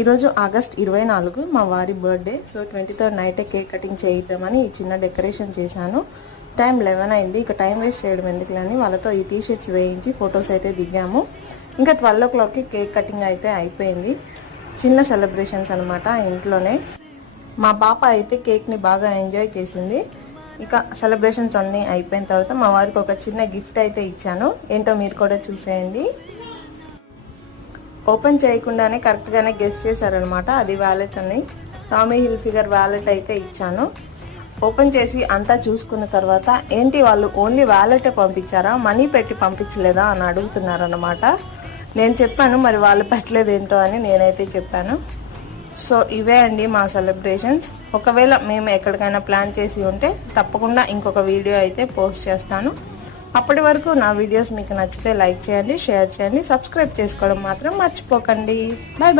ఈరోజు ఆగస్ట్ 24 మా వారి బర్త్డే. సో 23rd నైటే కేక్ కటింగ్ చేయిద్దామని ఈ చిన్న డెకరేషన్ చేశాను. టైం 11 అయింది. ఇక టైం వేస్ట్ చేయడం ఎందుకులని వాళ్ళతో ఈ టీషర్ట్స్ వేయించి ఫొటోస్ అయితే దిగాము. ఇంకా 12 o'clockకి కేక్ కటింగ్ అయితే అయిపోయింది. చిన్న సెలబ్రేషన్స్ అనమాట ఇంట్లోనే. మా పాప అయితే కేక్ని బాగా ఎంజాయ్ చేసింది. ఇక సెలబ్రేషన్స్ అన్నీ అయిపోయిన తర్వాత మా వారికి ఒక చిన్న గిఫ్ట్ అయితే ఇచ్చాను. ఏంటో మీరు కూడా చూసేయండి. ఓపెన్ చేయకుండానే కరెక్ట్గానే గెస్ చేశారనమాట. అది వ్యాలెట్ అని, టామీ హిల్ఫిగర్ వ్యాలెట్ అయితే ఇచ్చాను. ఓపెన్ చేసి అంతా చూసుకున్న తర్వాత ఏంటి వాళ్ళు ఓన్లీ వ్యాలెటే పంపించారా, మనీ పెట్టి పంపించలేదా అని అడుగుతున్నారనమాట. నేను చెప్పాను మరి వాళ్ళు పెట్టలేదేంటో అని నేనైతే చెప్పాను. సో ఇవే అండి మా సెలబ్రేషన్స్. ఒకవేళ మేము ఎక్కడికైనా ప్లాన్ చేసి ఉంటే తప్పకుండా ఇంకొక వీడియో అయితే పోస్ట్ చేస్తాను. అప్పటి వరకు నా వీడియోస్ మీకు నచ్చితే లైక్ చేయండి, షేర్ చేయండి, సబ్స్క్రైబ్ చేసుకోవడం మాత్రం మర్చిపోకండి. Bye bye.